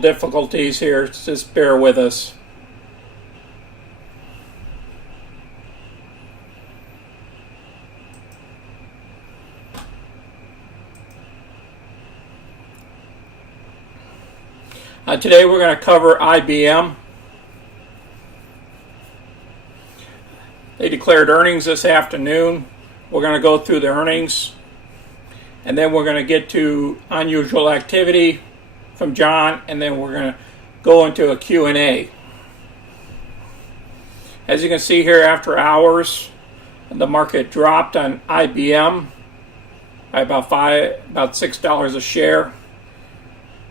difficulties here, just bear with us. Today we're going to cover IBM. They declared earnings this afternoon. We're going to go through the earnings, and then we're going to get to unusual activity from John, and then we're going to go into a Q&A. As you can see here, after hours, the market dropped on IBM by about $6 a share.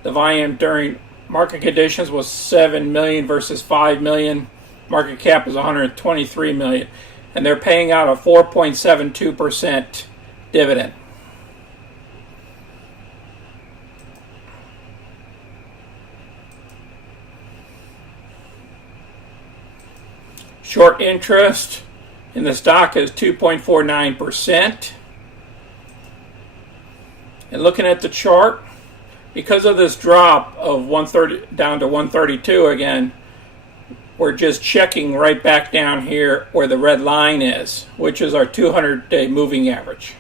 The volume during market conditions was 7 million versus 5 million. Market cap is 123 million, and they're paying out a 4.72% dividend. Short interest in the stock is 2.49%. And looking at the chart, because of this drop of 130 down to 132 again, we're just checking right back down here where the red line is, which is our 200-day moving average.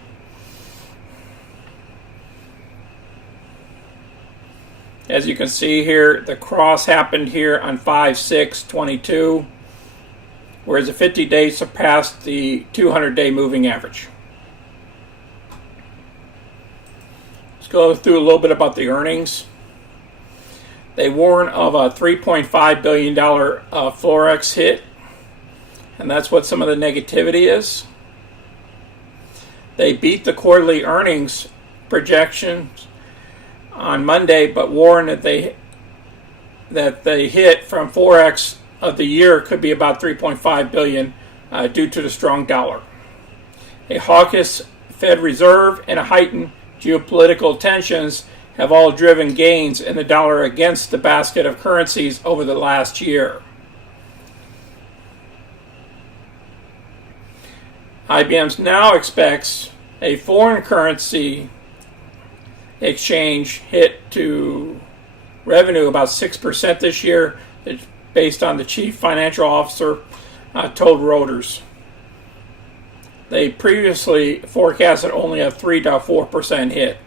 As you can see here, the cross happened here on 5/6/22, whereas the 50 days surpassed the 200-day moving average. Let's go through a little bit about the earnings. They warn of a $3.5 billion Forex hit, and that's what some of the negativity is. They beat the quarterly earnings projections on Monday, but warn that the hit from Forex of the year could be about $3.5 billion due to the strong dollar. A hawkish Fed Reserve and a heightened geopolitical tensions have all driven gains in the dollar against the basket of currencies over the last year. IBM now expects a foreign currency exchange hit to revenue about 6% this year, based on the chief financial officer told Reuters. They previously forecasted only a 3 to 4% hit.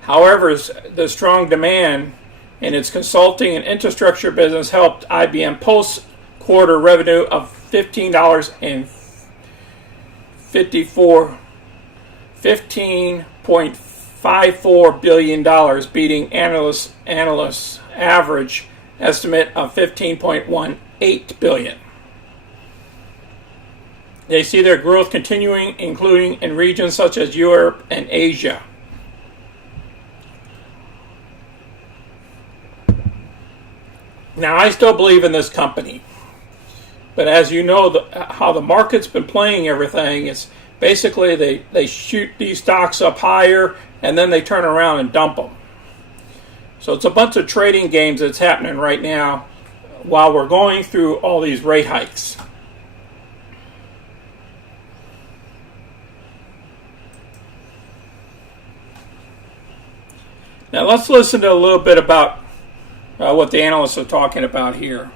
However, the strong demand in its consulting and infrastructure business helped IBM post quarter revenue of $15.54 billion, beating analysts' average estimate of $15.18 billion. They see their growth continuing, including in regions such as Europe and Asia. Now, I still believe in this company, but as you know, how the market's been playing everything is basically they shoot these stocks up higher and then they turn around and dump them. So it's a bunch of trading games that's happening right now while we're going through all these rate hikes. Now let's listen to a little bit about what the analysts are talking about here.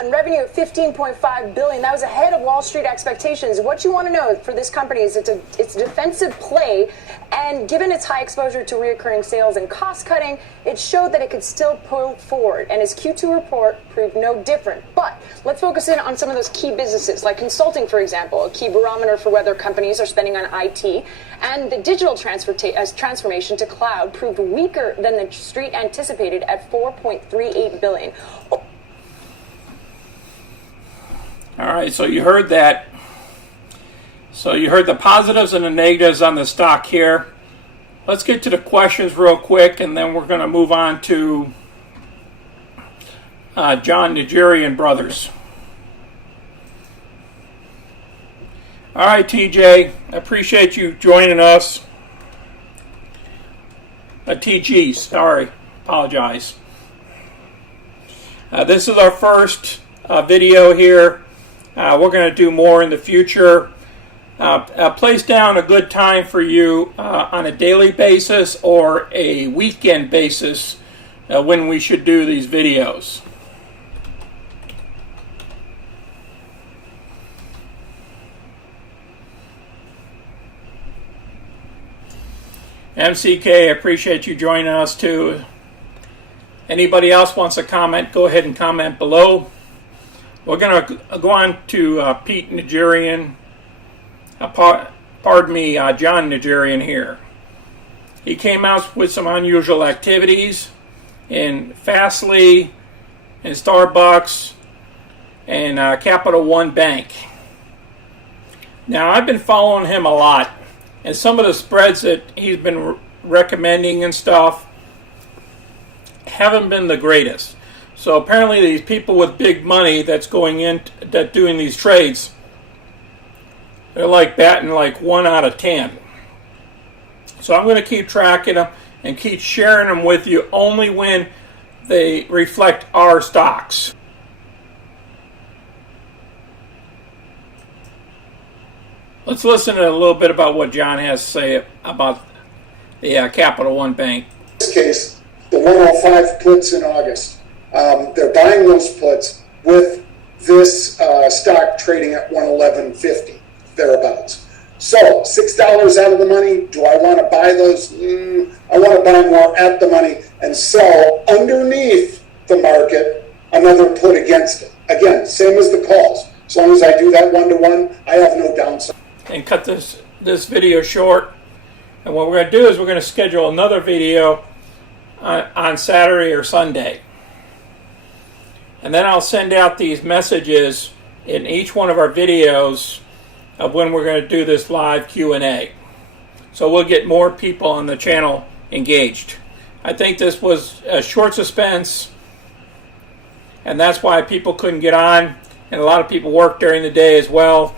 And revenue of $15.5 billion. That was ahead of Wall Street expectations. What you want to know for this company is it's a defensive play, and given its high exposure to recurring sales and cost cutting, it showed that it could still pull forward, and its Q2 report proved no different. But let's focus in on some of those key businesses, like consulting, for example, a key barometer for whether companies are spending on IT, and the digital transformation to cloud proved weaker than the street anticipated at $4.38 billion. All right, so you heard that. So you heard the positives and the negatives on the stock here. Let's get to the questions real quick, and then we're going to move on to John Nigerian Brothers. All right, TJ, I appreciate you joining us. TG, sorry, apologize. This is our first video here. We're going to do more in the future. place down a good time for you on a daily basis or a weekend basis when we should do these videos. MCK, I appreciate you joining us too. Anybody else wants to comment, go ahead and comment below. We're going to go on to Pete Nigerian. Pardon me, John Nigerian here. He came out with some unusual activities in Fastly, in Starbucks, and Capital One Bank. Now, I've been following him a lot, and some of the spreads that he's been recommending and stuff haven't been the greatest. So apparently these people with big money that's going in, that doing these trades, they're like batting like 1 out of 10. So I'm going to keep tracking them and keep sharing them with you only when they reflect our stocks. Let's listen to a little bit about what John has to say about the Capital One Bank. In this case, the 105 puts in August. They're buying those puts with this stock trading at 111.50, thereabouts. So, $6 out of the money. Do I want to buy those? I want to buy more at the money and sell underneath the market another put against it. Again, same as the calls. As long as I do that 1-to-1, I have no downside. And cut this video short. And what we're going to do is we're going to schedule another video on Saturday or Sunday. And then I'll send out these messages in each one of our videos of when we're going to do this live Q&A. So we'll get more people on the channel engaged. I think this was a short suspense, and that's why people couldn't get on. And a lot of people worked during the day as well.